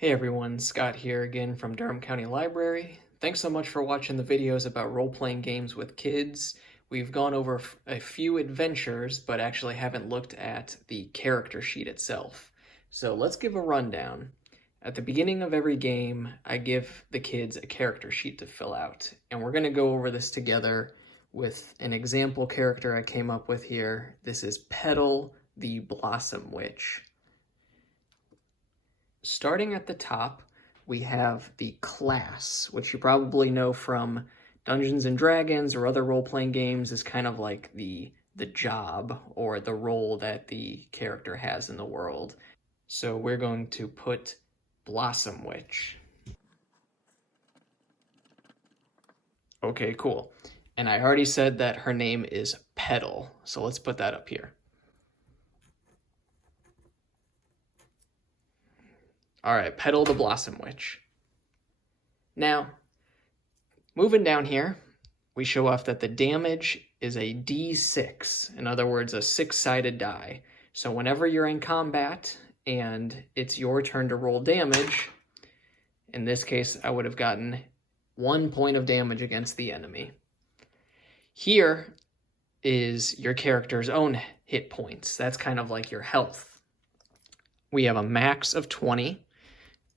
Hey everyone, Scott here again from Durham County Library. Thanks so much for watching the videos about role-playing games with kids. We've gone over a few adventures, but actually haven't looked at the character sheet itself. So let's give a rundown. At the beginning of every game, I give the kids a character sheet to fill out, and we're going to go over this together with an example character I came up with here. This is Petal the Blossom Witch. Starting at the top, we have the class, which you probably know from Dungeons and Dragons or other role-playing games is kind of like the job or the role that the character has in the world. So we're going to put Blossom Witch. Okay, cool. And I already said that her name is Petal, so let's put that up here. All right, Petal the Blossom Witch. Now, moving down here, we show off that the damage is a D6. In other words, a 6-sided die. So whenever you're in combat and it's your turn to roll damage, in this case, I would have gotten 1 point of damage against the enemy. Here is your character's own hit points. That's kind of like your health. We have a max of 20.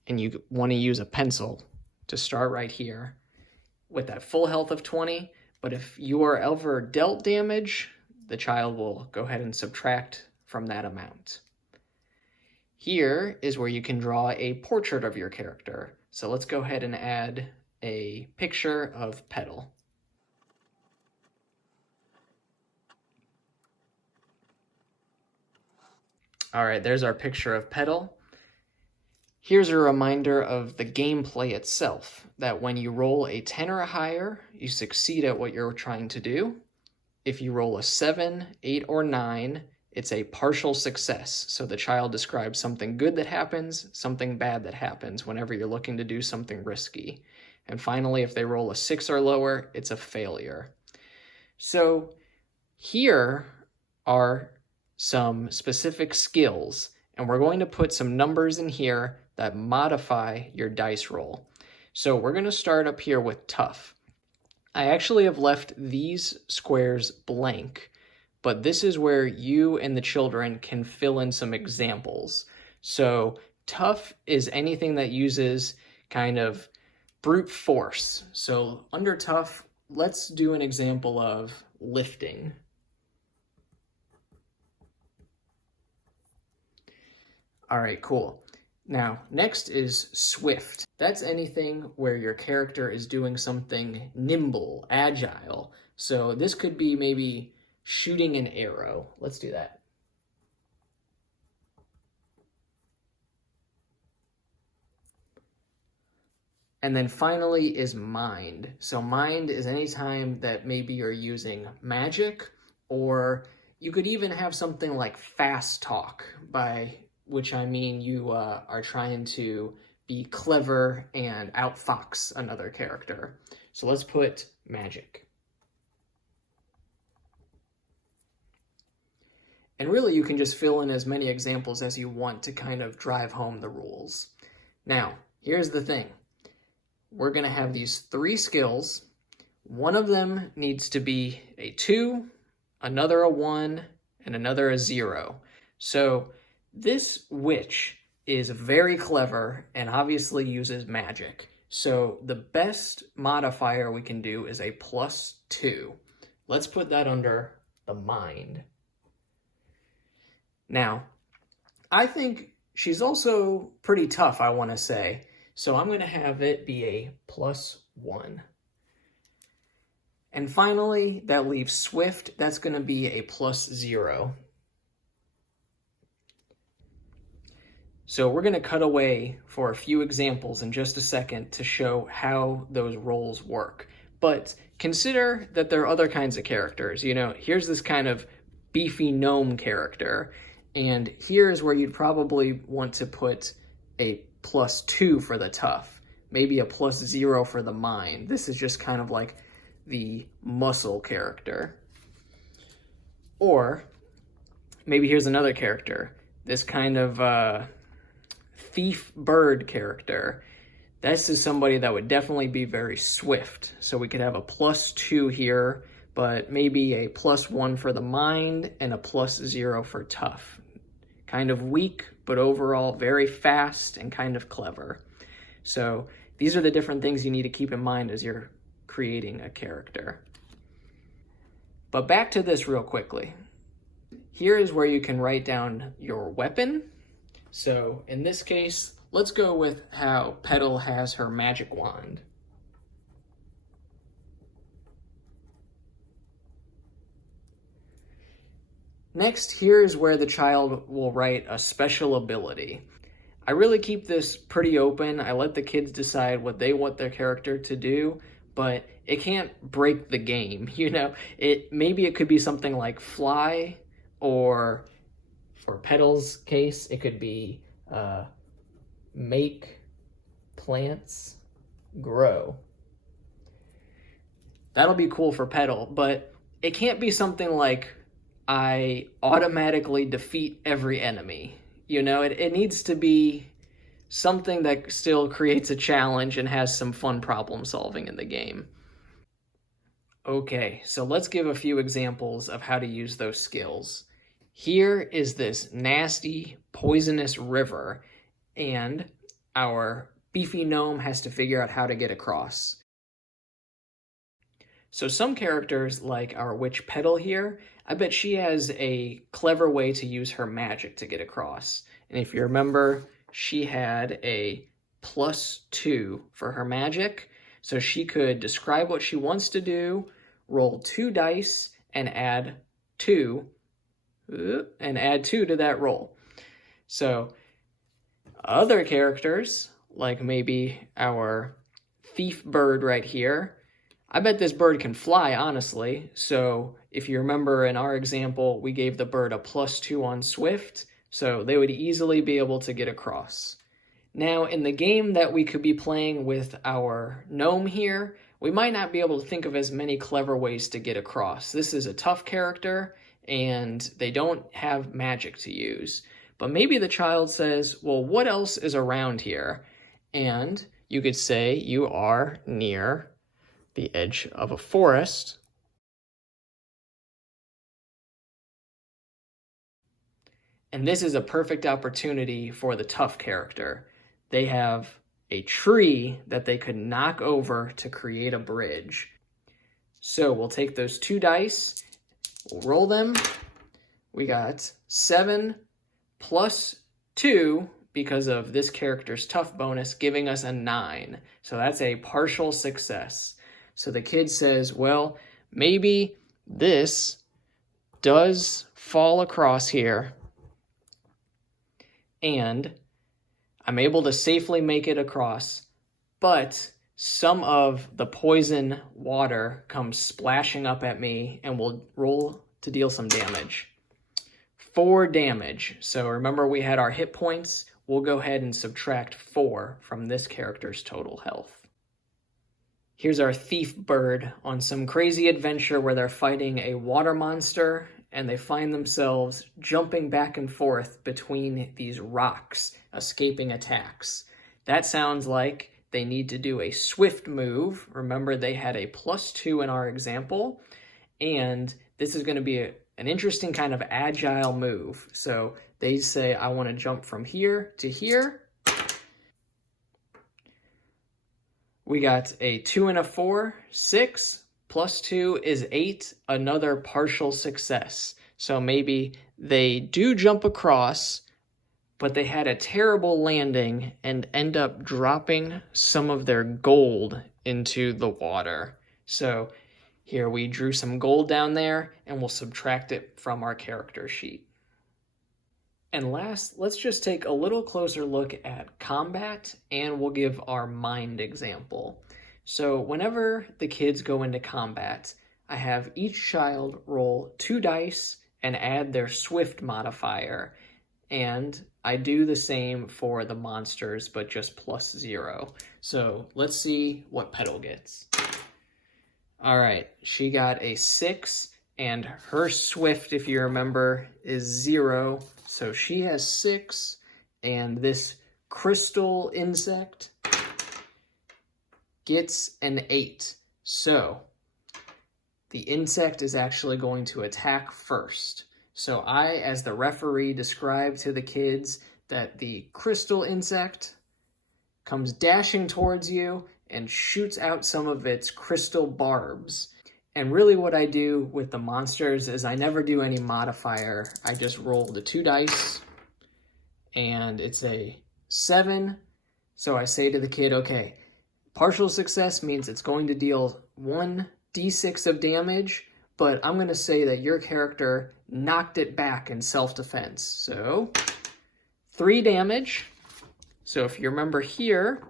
And you want to use a pencil to start right here with that full health of 20. But if you are ever dealt damage, the child will go ahead and subtract from that amount. Here is where you can draw a portrait of your character. So let's go ahead and add a picture of Petal. All right, there's our picture of Petal. Here's a reminder of the gameplay itself, that when you roll a 10 or higher, you succeed at what you're trying to do. If you roll a 7, 8, or 9, it's a partial success. So the child describes something good that happens, something bad that happens whenever you're looking to do something risky. And finally, if they roll a 6 or lower, it's a failure. So here are some specific skills, and we're going to put some numbers in here that modify your dice roll. So we're going to start up here with tough. I actually have left these squares blank, but this is where you and the children can fill in some examples. So tough is anything that uses kind of brute force. So under tough, let's do an example of lifting. All right, cool. Now, next is swift. That's anything where your character is doing something nimble, agile. So this could be maybe shooting an arrow. Let's do that. And then finally is mind. So mind is any time that maybe you're using magic, or you could even have something like fast talk, by which I mean you are trying to be clever and outfox another character. So let's put magic. And really you can just fill in as many examples as you want to kind of drive home the rules. Now, here's the thing. We're going to have these 3 skills. One of them needs to be a 2, another a 1, and another a 0. So this witch is very clever and obviously uses magic. So the best modifier we can do is a +2. Let's put that under the mind. Now, I think she's also pretty tough, I want to say. So I'm going to have it be a +1. And finally, that leaves swift. That's going to be a +0. So we're going to cut away for a few examples in just a second to show how those roles work. But consider that there are other kinds of characters. You know, here's this kind of beefy gnome character, and here's where you'd probably want to put a +2 for the tough, maybe a +0 for the mind. This is just kind of like the muscle character. Or maybe here's another character, this kind of thief bird character. This is somebody that would definitely be very swift. So we could have a +2 here, but maybe a +1 for the mind and a +0 for tough. Kind of weak, but overall very fast and kind of clever. So these are the different things you need to keep in mind as you're creating a character. But back to this real quickly. Here is where you can write down your weapon. So in this case, let's go with how Petal has her magic wand. Next, here is where the child will write a special ability. I really keep this pretty open. I let the kids decide what they want their character to do, but it can't break the game, you know? Maybe it could be something like fly, or for Petal's case, it could be make plants grow. That'll be cool for Petal, but it can't be something like I automatically defeat every enemy. You know, it needs to be something that still creates a challenge and has some fun problem solving in the game. Okay, so let's give a few examples of how to use those skills. Here is this nasty, poisonous river, and our beefy gnome has to figure out how to get across. So some characters, like our witch Petal here, I bet she has a clever way to use her magic to get across. And if you remember, she had a +2 for her magic, so she could describe what she wants to do, roll 2 dice, and add 2 to that roll. So other characters, like maybe our thief bird right here, I bet this bird can fly, honestly. So if you remember in our example, we gave the bird a +2 on Swift, so they would easily be able to get across. Now, in the game that we could be playing with our gnome here, we might not be able to think of as many clever ways to get across. This is a tough character, and they don't have magic to use. But maybe the child says, well, what else is around here? And you could say you are near the edge of a forest. And this is a perfect opportunity for the tough character. They have a tree that they could knock over to create a bridge. So we'll take those 2 dice, we'll roll them. We got 7 plus 2 because of this character's tough bonus, giving us a 9. So that's a partial success. So the kid says, well, maybe this does fall across here, and I'm able to safely make it across, but some of the poison water comes splashing up at me and will roll to deal some damage. 4 damage. So remember we had our hit points. We'll go ahead and subtract 4 from this character's total health. Here's our thief bird on some crazy adventure where they're fighting a water monster, and they find themselves jumping back and forth between these rocks, escaping attacks. That sounds like they need to do a swift move. Remember, they had a +2 in our example, and this is going to be an interesting kind of agile move. So they say, I want to jump from here to here. We got a 2 and a 4, 6, +2 is 8, another partial success. So maybe they do jump across, but they had a terrible landing and end up dropping some of their gold into the water. So here we drew some gold down there, and we'll subtract it from our character sheet. And last, let's just take a little closer look at combat, and we'll give our mind example. So whenever the kids go into combat, I have each child roll 2 dice and add their swift modifier. And I do the same for the monsters, but just +0. So let's see what Petal gets. All right, she got a 6, and her swift, if you remember, is 0. So she has 6, and this crystal insect gets an 8. So the insect is actually going to attack first. So I, as the referee, describe to the kids that the crystal insect comes dashing towards you and shoots out some of its crystal barbs. And really what I do with the monsters is I never do any modifier. I just roll the 2 dice, and it's a 7. So I say to the kid, okay, partial success means it's going to deal 1d6 of damage, but I'm going to say that your character knocked it back in self-defense. So 3 damage. So if you remember here,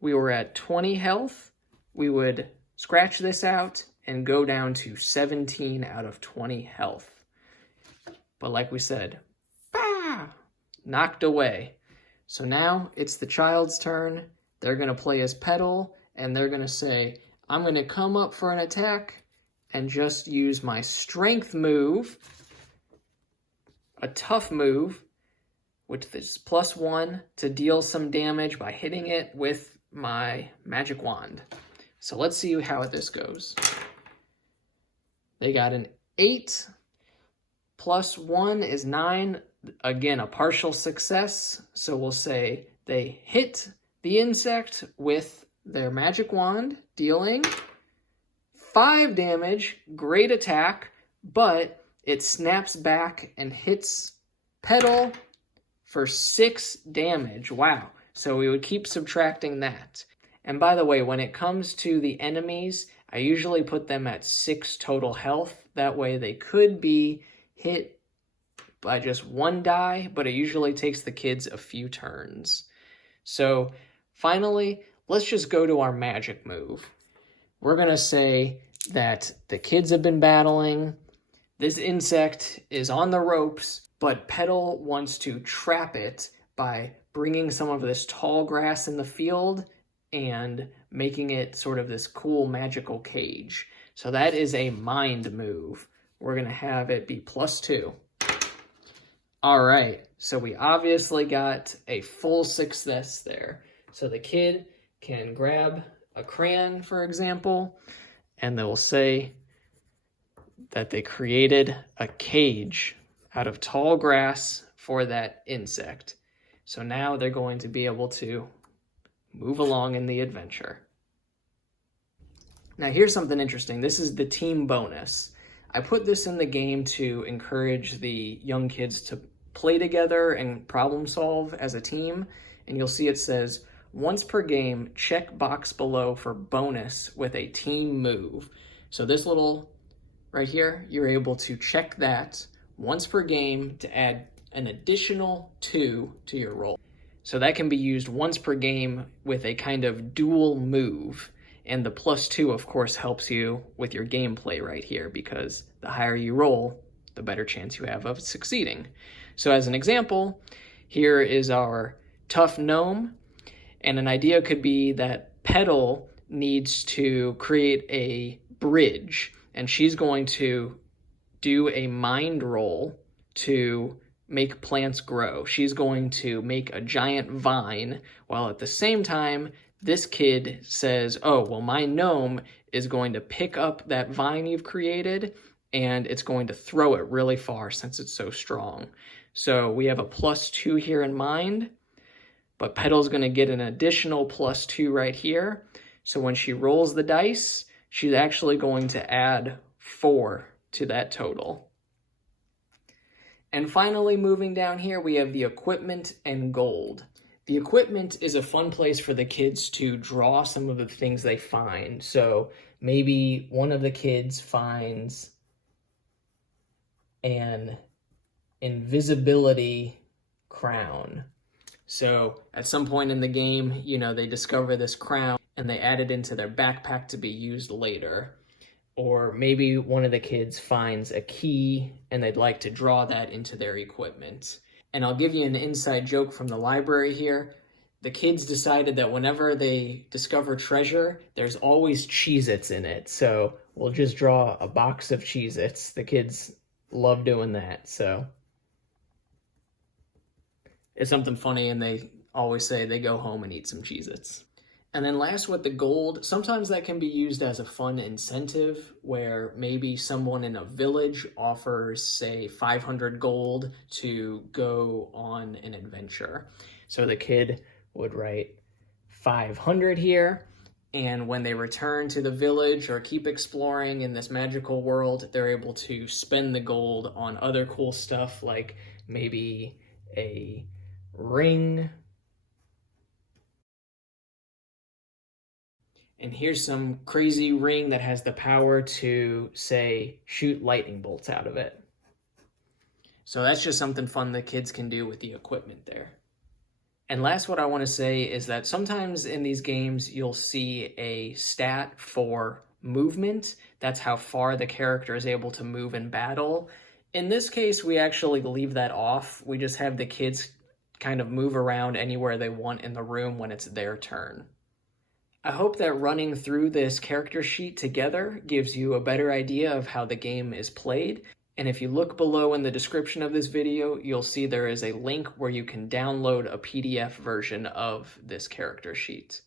we were at 20 health. We would scratch this out and go down to 17 out of 20 health. But like we said, bah, knocked away. So now it's the child's turn. They're going to play as Petal, and they're going to say, I'm going to come up for an attack and just use my strength move, a tough move, which is +1 to deal some damage by hitting it with my magic wand. So let's see how this goes. They got an 8, +1 is 9. Again, a partial success. So we'll say they hit the insect with their magic wand, dealing 5 damage, great attack, but it snaps back and hits Petal for 6 damage. Wow. So we would keep subtracting that. And by the way, when it comes to the enemies, I usually put them at 6 total health. That way they could be hit by just 1 die, but it usually takes the kids a few turns. So finally, let's just go to our magic move. We're going to say that the kids have been battling. This insect is on the ropes, but Petal wants to trap it by bringing some of this tall grass in the field and making it sort of this cool magical cage. So that is a mind move. We're going to have it be +2. All right, so we obviously got a full success there. So the kid can grab a crayon, for example, and they'll say that they created a cage out of tall grass for that insect. So now they're going to be able to move along in the adventure. Now here's something interesting. This is the team bonus. I put this in the game to encourage the young kids to play together and problem solve as a team. And you'll see it says, once per game, check box below for bonus with a team move. So this little right here, you're able to check that once per game to add an additional 2 to your roll. So that can be used once per game with a kind of dual move. And the +2, of course, helps you with your gameplay right here, because the higher you roll, the better chance you have of succeeding. So as an example, here is our tough gnome. And an idea could be that Petal needs to create a bridge, and she's going to do a mind roll to make plants grow. She's going to make a giant vine, while at the same time, this kid says, oh, well, my gnome is going to pick up that vine you've created, and it's going to throw it really far since it's so strong. So we have a +2 here in mind, but Petal's going to get an additional +2 right here. So when she rolls the dice, she's actually going to add 4 to that total. And finally, moving down here, we have the equipment and gold. The equipment is a fun place for the kids to draw some of the things they find. So maybe one of the kids finds an invisibility crown. So at some point in the game, you know, they discover this crown and they add it into their backpack to be used later. Or maybe one of the kids finds a key and they'd like to draw that into their equipment. And I'll give you an inside joke from the library here. The kids decided that whenever they discover treasure, there's always Cheez-Its in it. So we'll just draw a box of Cheez-Its. The kids love doing that, so it's something funny, and they always say they go home and eat some Cheez-Its. And then last with the gold, sometimes that can be used as a fun incentive where maybe someone in a village offers, say, 500 gold to go on an adventure. So the kid would write 500 here, and when they return to the village or keep exploring in this magical world, they're able to spend the gold on other cool stuff like maybe a ring. And here's some crazy ring that has the power to, say, shoot lightning bolts out of it. So that's just something fun the kids can do with the equipment there. And last, what I want to say is that sometimes in these games, you'll see a stat for movement. That's how far the character is able to move in battle. In this case, we actually leave that off. We just have the kids kind of move around anywhere they want in the room when it's their turn. I hope that running through this character sheet together gives you a better idea of how the game is played. And if you look below in the description of this video, you'll see there is a link where you can download a PDF version of this character sheet.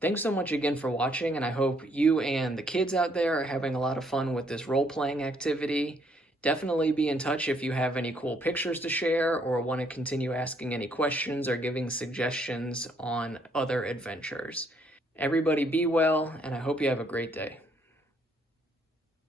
Thanks so much again for watching, and I hope you and the kids out there are having a lot of fun with this role-playing activity. Definitely be in touch if you have any cool pictures to share or want to continue asking any questions or giving suggestions on other adventures. Everybody be well, and I hope you have a great day.